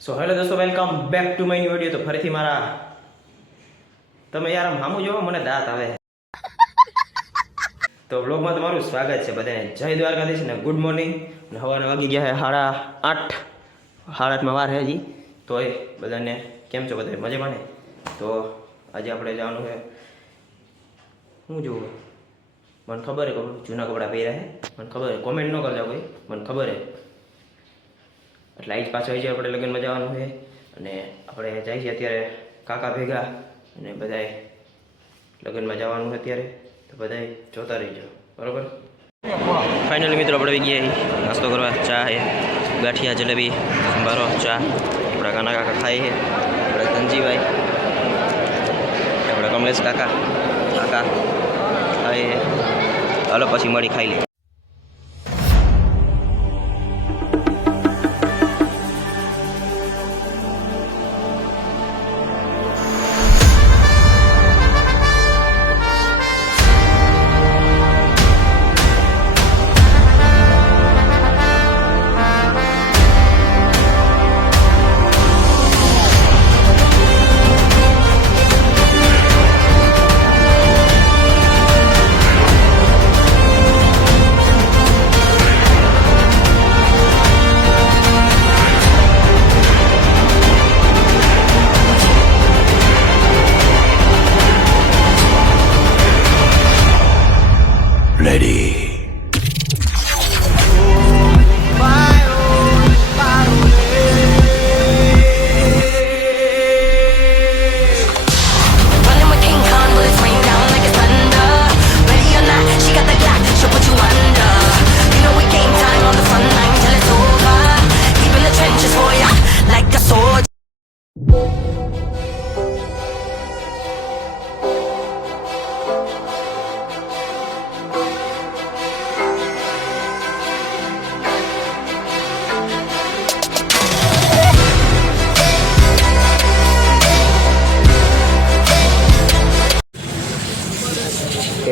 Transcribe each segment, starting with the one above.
So hello દોસ્તો, welcome back to my new video. તો ફરીથી મારા તમે યાર આમ સામું જોવો, મને દાંત આવે. તો વ્લોગમાં તમારું સ્વાગત છે બધાને. જય દ્વારકાધીશ ને ગુડ મોર્નિંગ. ને સવારના વાગી ગયા છે 8:30. 8:30માં વાર છે હજી. તો એ બધાને કેમ છો? બધા મજામાં ને? તો આજે આપણે જવાનું છે, શું જોવું, મને ખબર છે જૂના કપડાં પહેર્યા છે, મને ખબર છે, કોમેન્ટ ન કરજો કોઈ, મને ખબર છે. એટલે આજ પાછો આવી જાય, આપણે લગ્નમાં જવાનું છે અને આપણે જાય છીએ અત્યારે કાકા ભેગા અને બધાએ લગ્નમાં જવાનું છે અત્યારે. તો બધાએ જોતા રહીજો, બરાબર. ફાઇનલી મિત્રો આપણે આવી ગયા નાસ્તો કરવા. ચા છે, ગાંઠિયા, જલેબી, સંભારો, ચા. આપણા કાના કાકા ખાય છે, આપણા ધનજીભાઈ, આપણા કમલેશ કાકા ખાય છે. હાલો પછી મળી ખાઈ લે.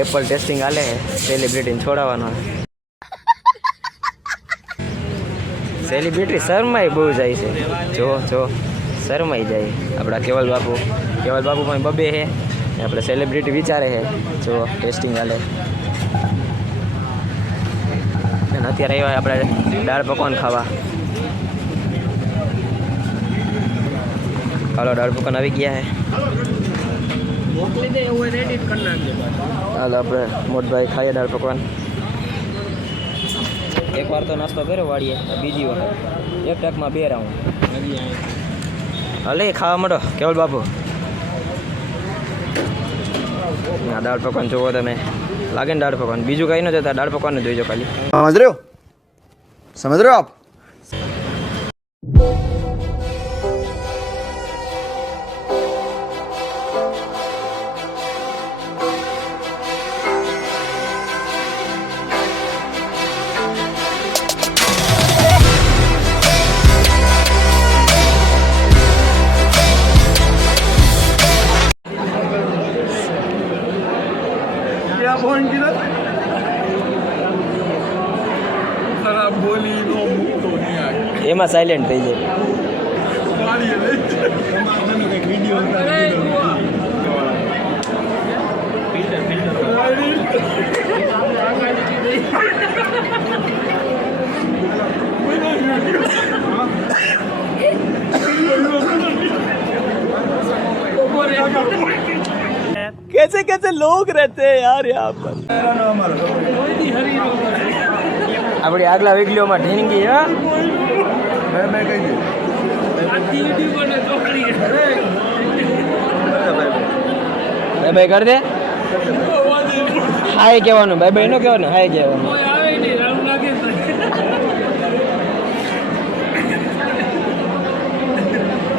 એપલ ટેસ્ટિંગ હાલે, સેલિબ્રિટીને છોડાવવાનો. સેલિબ્રિટી શરમાઈ બહુ જાય છે, જો શરમાઈ જાય. આપણા કેવલ બાપુ પણ બબે છે, આપણે સેલિબ્રિટી વિચારે છે. જો ટેસ્ટિંગ હાલે. અને અત્યારે આવ્યા આપણે દાળ પકવાન ખાવા. હાલો, દાળ પકવાન આવી ગયા છે. હાલ આપણે મોટભાઈ ખાઈએ દાળ પકવાન. એકવાર તો નાસ્તો કર્યો વાળીએ, બીજી વાર એક ટકમાં 2 રાઉન્ડ. હાલે ખાવા માંડો કેવલ બાપુ. ના દાળ પકવાન જોવો તમે, લાગે ને દાળ પકવાન, બીજું કંઈ ન જતા, દાળ પકવાન જોઈજો ખાલી. સમજ રહ્યો આપ? એમાં સાયલેન્ટ થઈ જાય. कैसे कैसे लोग रहते हैं यार यहाँ पर. આપણી આગલા વિડીયોમાં ઢીંગી હા ભાઈ કરી દે. હાય કહેવાનું, ભાઈ ભાઈ નો કહેવાનું, હાય કહેવાનું.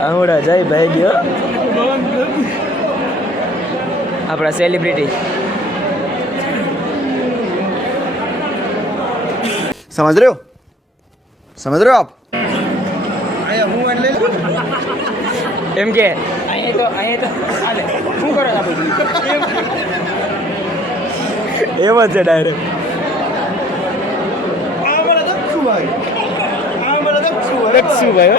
આવડા જય ભાઈ ગયો આપણા સેલિબ્રિટી. સમજ રહ્યો આપ? એમ કે અહીંયા તો શું કરો એમ જ છે ડાયરેક્ટ. શું ભાઈ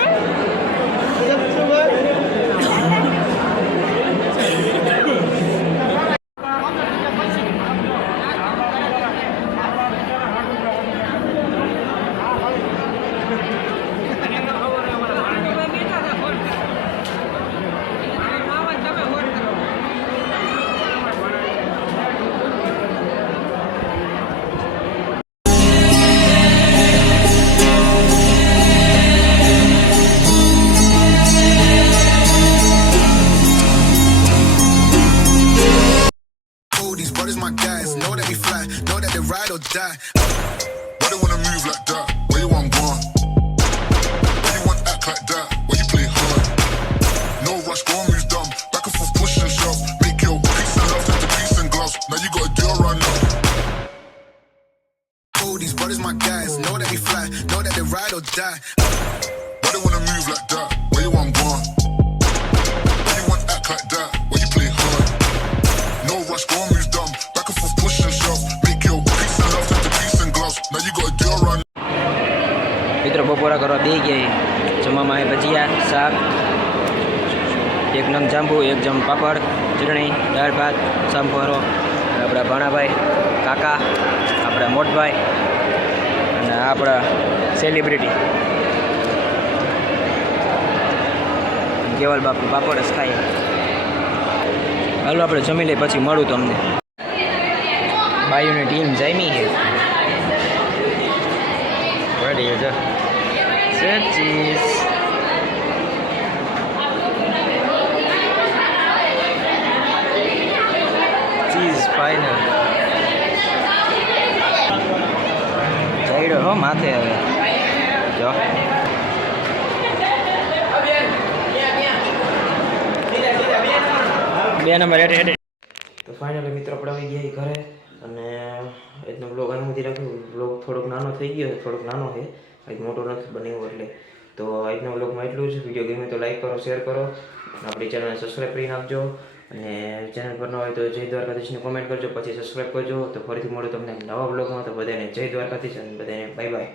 die? Why they wanna move like that? Where you want gone? Why you want act like that? Why you play hard? No rush, go and move dumb. Back and forth, push and shove. Make your peace and love turn to peace and gloves. Now you gotta do it right now. Oh, these brothers my guys. Know that they fly, know that they ride or die. Why they wanna move like that? Where you want gone? Why you want act like that? Why you play hard? No rush, go and move dumb. Back and forth, push and shove. Make your peace and love turn to peace and gloves. Now you gotta do it right now. મિત્રો બપોરા કરવા દઈ ગઈ જમવામાં એ ભજીયા શાક એક નંગ જાંબુ એક જમ પાપડ ચટણી દાળ ભાત સંભારો આપણા ભાણાભાઈ કાકા આપણા મોટભાઈ અને આપણા સેલિબ્રિટી કેવલ બાપુ પાપડ જ ખાઈએ હાલો આપણે જમી લઈએ પછી મળું તમને બાયુની ટીમ જામી છે રેડી છે ચીઝ ચીઝ ફાઇનલ જઈડો હો માથે હવે જો બે નંબર હેઠે તો ફાઇનલી મિત્રો આપણે આવી ગયા ઘરે અને આજનો બ્લોગ આનું સુધી રાખ્યું બ્લોગ થોડોક નાનો થઈ ગયો થોડોક નાનો છે આજ મોટો નથી બન્યો એટલે તો આજના બ્લોગમાં એટલું જ વિડીયો ગમે તો લાઈક કરો શેર કરો આપણી ચેનલને સબસ્ક્રાઈબ કરી નાખજો અને ચેનલ પર ન હોય તો જય દ્વારકાધીશને કોમેન્ટ કરજો પછી સબસ્ક્રાઈબ કરજો તો ફરીથી મળું તમને નવા બ્લોગમાં તો બધાને જય દ્વારકાધીશ અને બધાને બાય બાય